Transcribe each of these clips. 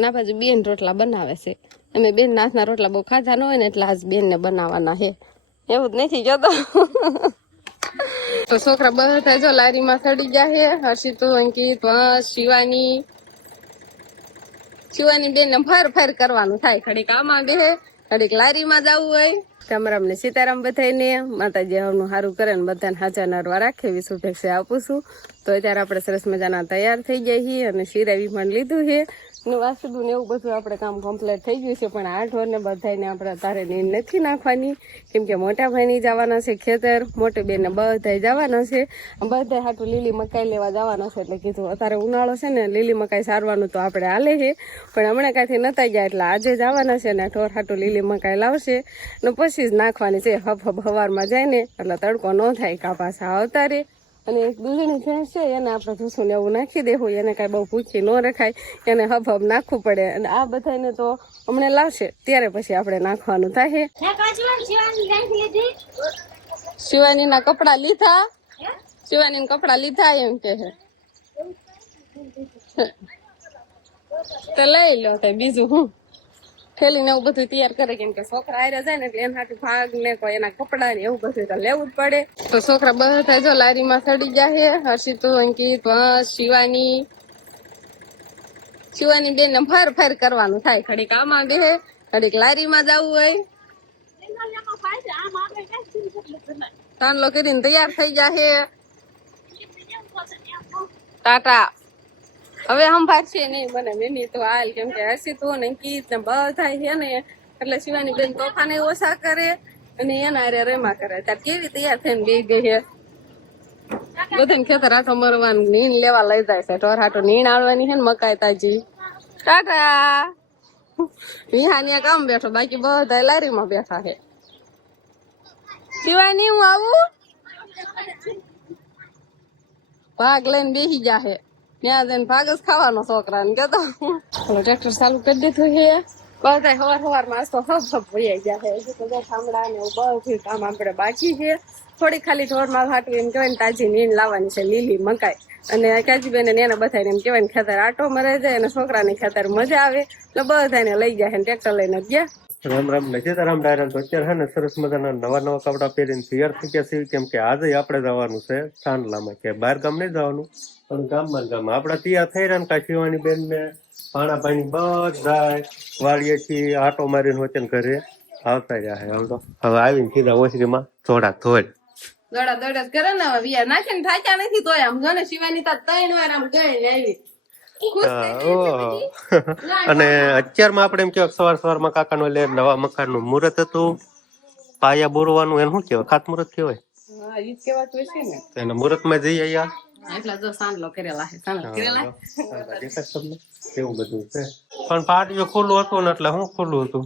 ના બાજુ બેન રોટલા બનાવે છે. અમે બેન નાથના રોટલા બહુ ખાધા ન હોય ને એટલે આજ બેન ને બનાવવાના હે. એવું જ નથી જતો. તો છોકરા બધા જો લારીમાં ચડી ગયા છે. હર્ષિત, અંકિત, વંશ, શિવાની બેન ને ફર કરવાનું થાય. ઘડીક આમાં બે ઘડીક લારીમાં જવું હોય. રામ ને સીતારામ બધાને. માતાજી હવનું સારું કરે ને બધાને હાજર નરવા રાખે એવી શુભેચ્છા આપું છું. તો અત્યારે આપણે સરસ મજાના તૈયાર થઈ જાય છીએ અને શિરાવી પણ લીધું છે. વાસુદું ને એવું બધું આપણે કામ કમ્પ્લીટ થઈ ગયું છે. પણ આ ઢોરને બધાને આપણે તારે નીંદ નથી નાખવાની, કેમ કે મોટા ભાઈની જવાના છે ખેતર, મોટી બેનને બધા જવાના છે. બધા હાટું લીલી મકાઈ લેવા જવાના છે. એટલે કીધું અત્યારે ઉનાળો છે ને લીલી મકાઈ સારવાનું તો આપણે હાલે છે, પણ હમણાં કાંઈથી નતા ગયા એટલે આજે જવાના છે ને ઢોર હાટું લીલી મકાઈ લાવશે ને પછી જ નાખવાની છે. હબ હવારમાં જાય ને એટલે તડકો ન થાય કા પાછા આવતા રે. અને એક દૂધની ભેંસ છે એને આપણે ભૂસું ને એવું નાખી દેવું, એને કાંઈ બહુ ભૂખી ન રખાય, એને હબ નાખવું પડે. અને આ બધાને તો હમણાં લાવશે ત્યારે પછી આપણે નાખવાનું થાય. શિવાની ના કપડા લીધા, શિવાની કપડા લીધા એમ કે છે તો લઈ લો. તો બીજું હું થેલી ને એવું બધું તૈયાર કરે, કેમ કે છોકરા હારે જાય ને એટલે એના હાટુ ભાગ ને કોઈ એના કપડા ને એવું બધું તો લેવું જ પડે. તો છોકરા બધા જો લારીમાં ચડી ગયા છે. હર્ષિત, અંકિત, વંશ, શિવાની બેન ને ફર કરવાનું થાય. ઘડીક આમાં બે ઘડીક લારીમાં જવું હોય. તાનલો કરીને તૈયાર થઈ ગયા છે. ટાટા હવે સંભાળશે નહીં મને મેની તો હાલ, કેમ કે હર્ષિત ને અંકિત ને બધા છે ને એટલે શિવાની બેન તોફાને ઓછા કરે અને એના હારે રેમા કરે. ત્યારે કેવી તૈયાર થઈને બે ગઈ છે. બધાને ખેતર હાથો મરવાનું નીણ લેવા લઈ જાય છે. ઢોર હાટો નીણ આળવાની છે ને મકાઈ તાજી. ટાટા વિહાનિયા કામ બેઠો, બાકી બધા લારીમાં બેઠા છે. શિવાની હું આવું ભાગ લઈને બેસી જાહે. ત્યાં જઈને ભાગ જ ખાવાનો છોકરાને કેતો. ટ્રેક્ટર ચાલુ કરી દીધું છે. બધા સવારમાં આજ તો હબ વહી ગયા છે. હજી તો ઠામડા ને બધું કામ આપણે બાકી છે. થોડી ખાલી ઢોરમાં હાટું એમ કહેવાય ને તાજી નીણ લાવવાની છે લીલી મકાઈ. અને કાજીબેન ને એને બધાને એમ કહેવાય ને ખેતર આટો મરે જાય અને છોકરાને ખેતર મજા આવે એટલે બધાને લઈ ગયા છે. ટ્રેક્ટર લઈને ગયા. રામ રામ ને સીતારામ ડાયરા. તો અત્યારે છે ને સરસ મજાના નવા કપડા પહેરીને તૈયાર થઈ ગયા છે, કેમ કે આજે આપણે જવાનું છે સાંડલામાં. કે બહાર ગામ નહીં જવાનું પણ ગામમાં આપણે તૈયાર થઈ રહ્યા ને કાશીવાની બેન ને પાણા પાણી બધા વાળીએથી આટો મારીને વચ્ચે ઘરે આવતા રહ્યા છે. હાલ તો હવે આવીને સીધા ઓસરીમાં થોડા થોડ દોડા કરે ને વિયા નાખીને થાક્યા નથી તોય આમ જોને શિવાની તા 3 વાર આમ ગઈ આવી. અને અત્યારમાં આપણે એમ કેવાય સવારમાં કાકાનો લે નવા મકાન નું મુહૂર્ત હતું, પાયા બોરવાનું એનું શું કેવાય, ખાતમુહૂર્ત કેવાય. હા ઈ કેવાતું હશે ને. એના મુહૂર્ત માં જઈ અહીંયા એટલા જો સાંડલો કરેલા છે. એવું બધું છે. પણ પાટિયું ખુલ્લું હતું ને એટલે શું ખુલ્લું હતું.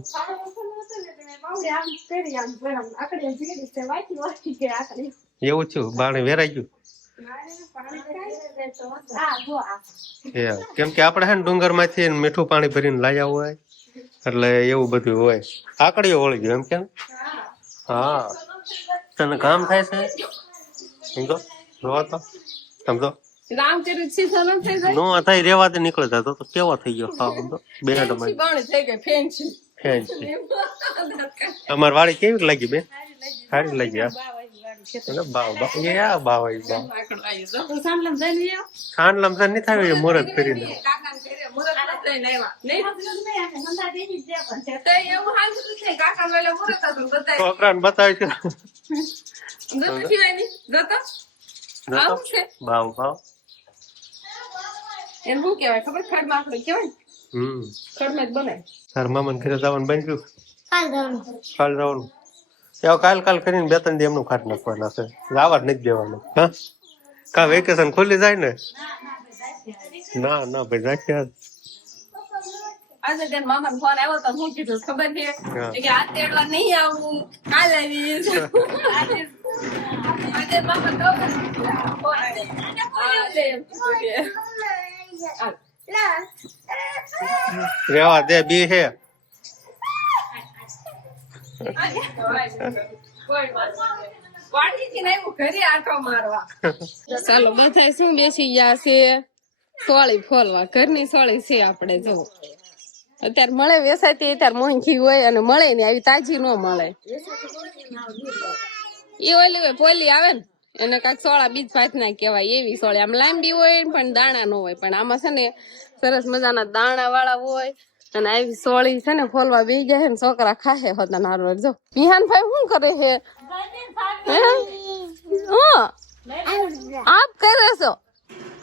એવું થયું બાણે વેરાઈ ગયું. કેમ કે આપડે હે ને ડુંગર માંથી મીઠું પાણી ભરીને લાયા હોય એટલે એવું બધું હોય. આકડીઓ વળી ગયો એમ કેમ. હા તને કામ થાય છે સમજો જોવા તો સમજો નો થાય રેવા દે નીકળી જતો તો કેવો થઈ ગયો. હા સમજો બે તમારી વાડી કેવી લાગી બેન? સારી લાગી. સાંડલામ નહીં થાય મુહૂર્ત કરીને છોકરાને બતાવી ભાવ ભાવ એમ શું કેવાય ખબર? ખડમાં આપણે કેવાય ખડમાં જ બનાય. તાર મામા ઘરે જવાનું બન્યું કાલ જવાનું. કાલ કરીને 2-3 દી એમનું ખાટ નાખવાના છે. આવવા જ નથી દેવાનું. હા કા વેકેશન ખુલી જાય ને. ના ભાઈ રાખ્યા આજે તેન મામા ફોન આવ્યો તો હું કીધું ખબર છે કે આ તેડવા નહીં આવું કાલ આવીશ. આજે મામા તો ફોન રેવા દે બી હે. ચાલો બધા શું બેસી ગયા છે સોળી ફોલવા. ઘરની સોળી છે આપણે જો અત્યારે મળે વેસાતી અત્યારે મોંઘી હોય અને મળે ને આવી તાજી ન મળે. એ ઓલી હોય પોલી આવે ને એને કાંઈક સોળા બીજ ભાત ના કહેવાય એવી સોળી આમ લાંબી હોય પણ દાણા ન હોય પણ આમાં છે ને સરસ મજાના દાણા વાળા હોય અને આવી સોળી છે ને ફોલવા બેસી જાય ને છોકરા ખાહે હોતા નારવાર. જો વિહાન ભાઈ શું કરે છે? આપ કરે છો?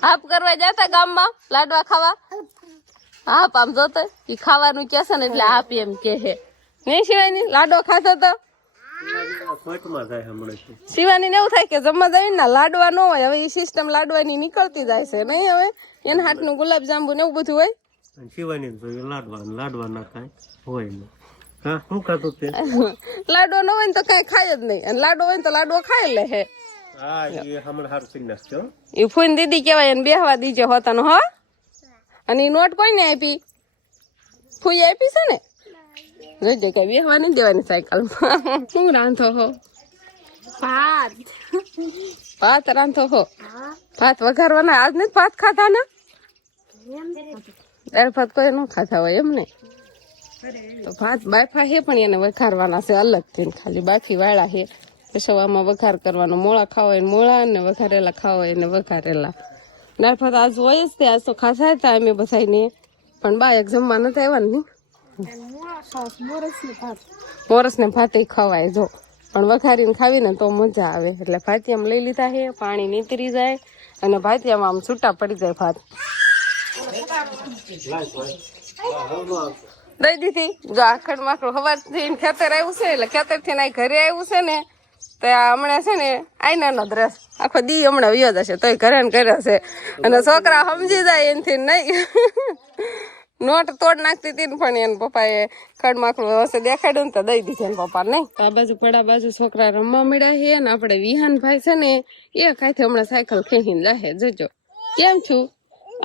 આપ કરવા જતા ગામમાં લાડવા ખાવા? આપ આમ જોતો ઈ ખાવાનું કે છે ને એટલે આપ એમ કે હે નહીં શિવાની લાડો ખાતો તો શિવાની ને એવું થાય કે જમવા જાય ને લાડવા ન હોય હવે ઈ સિસ્ટમ લાડવાની નીકળતી જાય છે નહીં હવે એના હાથનું ગુલાબ જાંબુ ને એવું બધું હોય. શિવાની લાડવા ના ખાય હોય ને હા શું ખાતું તે લાડવો ન હોય ને તો કઈ ખાય જ નહીં અને લાડવો હોય ને તો લાડવો ખાય લે હે. હા એ હમણાં હારું થઈ નાખજો એ ફૂન દીદી કેવાય એને બેહવા દીજે હોતાનો હો. અને ઈ નોટ કોઈને આપી? ફૂઈ આપી છે ને જોઈજે કઈ બેહવા નહીં દેવાની સાયકલમાં. શું રાંધો હો? ભાત રાંધો હો? ભાત વઘારવાના આજ નથી ભાત ખાધા ને? દાળ ભાત કોઈ ન ખાધા હોય એમ ને તો ભાત બાફા હે પણ એને વઘારવાના છે અલગથી ખાલી બાફી વાળા હે સવામાં વઘાર કરવાનો મોળા ખાવા હોય મોળા ને વઘારેલા ખાવા હોય ને વઘારેલા. દાળ ભાત આજ હોય જ તે આજ તો ખાધા હતા અમે બધાને પણ બા એક જમવા નથી આવ્યા ને મોરસ ને ભાત ખવાય જો પણ વઘારીને ખાવીને તો મજા આવે એટલે ભાતિયામાં લઈ લીધા છે પાણી નીતરી જાય અને ભાતિયામાં આમ છૂટા પડી જાય ભાત. દઈ દીધી જો આખડ માખડું સવારથી ખેતર આવ્યું છે એટલે ખેતર થી ઘરે આવ્યું છે ને તો હમણાં છે ને આઈના નો દ્રસ આખો દી હમણાં વયો જશે તોય ઘરે ને ઘરે છે અને છોકરા સમજી જાય એનથી નહીં નોટ તોડ નાખતી હતી ને પણ એને પપ્પાએ ખડ માખડું હશે દેખાડ્યું ને તો દઈ દીધી એને પપ્પા નહીં. આ બાજુ પડા બાજુ છોકરા રમવા મળ્યા છે ને આપણે વિહાન ભાઈ છે ને એ કાંઈથી હમણાં સાયકલ ખેંચીને લાહે જોજો. કેમ છું?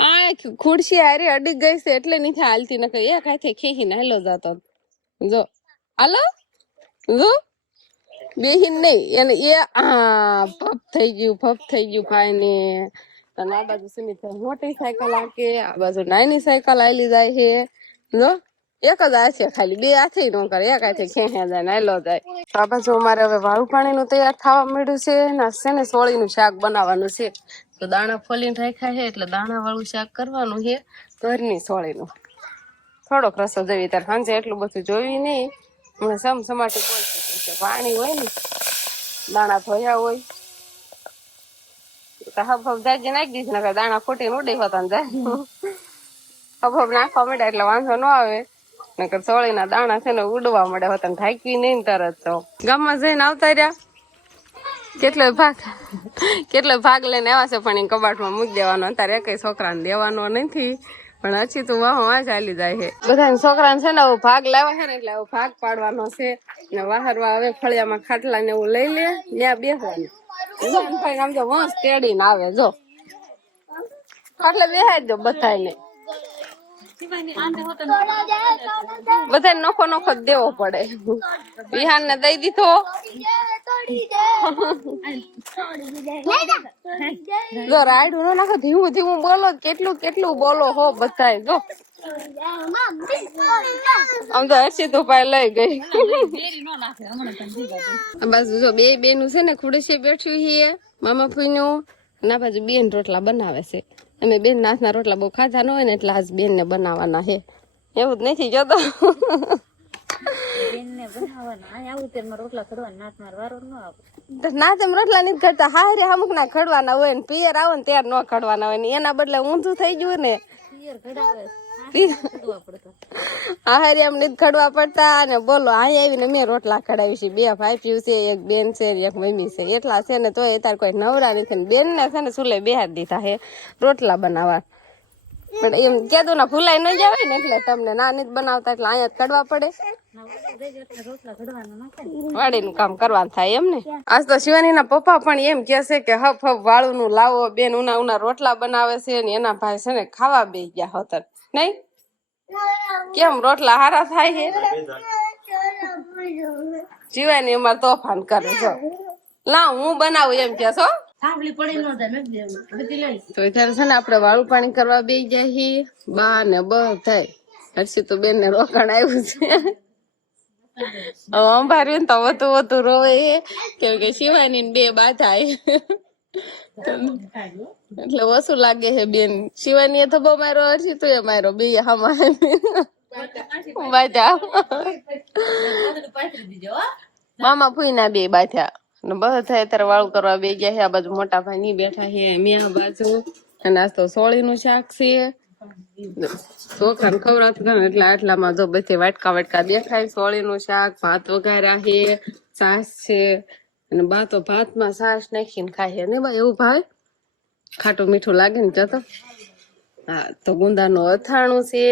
આ ખુરશી હારી અડી ગઈ છે એટલે નથી હાલતી નકર એ કાંઈથી ખેંચીને હાલો જતો જો હાલો જો બેહીન નહીં એને એ હા ફપ થઈ ગયું ભાઈ ને. અને આ બાજુ સુમિત મોટી સાયકલ આકે આ બાજુ નાની સાયકલ આલી જાય છે જો એક જ હાથે ખાલી બે હાથે ન કરે એક હાથે ખેંચ્યા જાય નાયલો જાય. આ બાજુ અમારે હવે વાળું પાણીનું તૈયાર થવા મળ્યું છે ને સોળીનું શાક બનાવવાનું છે તો દાણા ફોલીને રાખ્યા છે એટલે દાણા વાળું શાક કરવાનું છે ઘરની સોળીનું. થોડોક રસો જોઈ ત્યારે સાંજે એટલું બધું જોયું નહીં હમણાં સમાટી બોલશે પાણી હોય ને દાણા ધોયા હોય હબ જાજી નાખી દીધી નકર દાણા ફૂટીને ઉડી હોતા જાય હબ નાખવા મળ્યા એટલે વાંધો ન આવે નકર સોળીના દાણા છે ને ઉડવા મળે હોતા ઢાંકવી નહીં તરત. તો ગામમાં જઈને આવતા રહ્યા કેટલો ભાગ લઈને આવ્યા છે પણ એ કબાટમાં મૂકી દેવાનો અત્યારે કઈ છોકરાને દેવાનો નથી પણ હજી તું વાહ ચાલી જાય છે બધા છોકરાને છે ને ભાગ લાવ્યા છે ને એટલે ભાગ પાડવાનો છે ને વાહરવા હવે ફળિયામાં ખાટલા ને એવું લઈ લે ત્યાં બેસવાનું આમ તો મસ્ત તેડીને આવે જો એટલે બેહાઈ દો બધાને નોખો નોખો દેવો પડે. વિહાન ને દઈ દીધો જો રાયડું નો નાખો ધીમું બોલો કેટલું બોલો હો બધા જો આમ તો હસી તો પાય લઈ ગઈ. બાજુ જો બે બેનું છે ને ખુડે બેઠ્યું છે મામા ફૂઈનું ના બાજુ બેન રોટલા બનાવે છે અમે બેન નાથના રોટલા બહુ ખાધા ન હોય ને એટલે આજ બેન ને બનાવવાના છે એવું જ નથી જોતો ના તેમ રોટલા નથી ખડતા હારે અમુક ના ખડવાના હોય ને પિયર આવે ને ત્યારે ન ખડવાના હોય ને એના બદલે ઊંધું થઈ ગયું ને હારે એમ નથી ખડવા પડતા અને બોલો અહીં આવીને મેં રોટલા ખડાવી છે બે ભાઈ પીવું છે એક બેન છે એક મમ્મી છે એટલા છે ને તો અત્યારે કોઈ નવરા નથી ને બેન ને છે ને સુલે બેહાર દીધા છે રોટલા બનાવવા પણ એમ કેદું ના ભૂલાઈ ન જાય ને એટલે તમને ના નથી બનાવતા એટલે અહીંયા કડવા પડે વાડીનું કામ કરવાનું થાય એમ ને. આજ તો શિવાની ના પપ્પા પણ એમ કે છે કે હપ વાળું નું લાવો બેન ઉના રોટલા બનાવે છે ને એના ભાઈ છે ને ખાવા બે ગયા હોતર નહીં કેમ રોટલા હારા થાય છે શિવાની અમારે તોફાન કરે છો લાવ હું બનાવું એમ કે છો તો ત્યારે છે ને આપડે વાળું પાણી કરવા બે જાય બા ને બધા હર્ષિ તો બેન ને રોકાણ આવ્યું છે. હવે અંભાર્યું તો વધુ રોવે કેમ કે શિવાની ને 2 બાધા એટલે ઓછું લાગે છે બેન. શિવાની એ થબો માર્યો, હર્ષિ તો એ માર્યો, 2 હામાં બાધા. મામા ફૂઈ ના 2 બાધા ને બધા અત્યારે વાળું કરવા બે ગયા છે. આ બાજુ મોટા ભાઈ ની બેઠા છે, મેં આ બાજુ. અને આજ તો સોળી નું શાક છે. ચોખાને ખવડાવતું હતું એટલે આટલામાં જો બધે વાટકા દેખાય. સોળી નું શાક, ભાત વઘાર્યા છે, છાશ છે. અને બા તો ભાતમાં છાશ નાખીને ખાય ને બા, એવું ભાઈ ખાટું મીઠું લાગે ને જતો. હા તો ગુંદાનું અથાણું છે.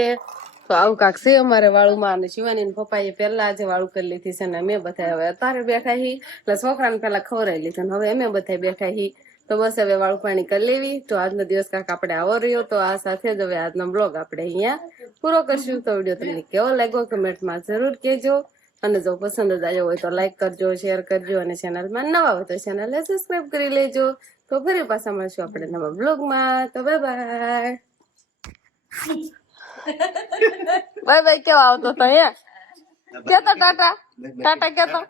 તો આવું કાક છે અમારે વાળુમાં. અને શિવાની ને પપ્પાએ પેલા આજે વાળું કરી લીધી છે ને અમે બધા હવે અત્યારે બેઠા હી. એટલે છોકરાને પેલા ખવડાવી લીધું ને હવે અમે બધા બેઠા હી. તો બસ હવે વાળું પાણી કરી લેવી. તો આજનો દિવસ કાંક આપણે આવો રહ્યો. તો આ સાથે જ હવે આજનો બ્લોગ આપણે અહીંયા પૂરો કરશું. તો વિડીયો તમને કેવો લાગ્યો કમેન્ટમાં જરૂર કહેજો. અને જો પસંદ જ આવ્યો હોય તો લાઈક કરજો, શેર કરજો. અને ચેનલમાં નવા હોય તો ચેનલને સબસ્ક્રાઈબ કરી લેજો. તો ફરી પાછા મળશું આપણે નવા બ્લોગમાં. તો બાય બાય. બાય બાય કેવા આવતો તો અહીંયા કેતો ટાટા ટાટા કેતો.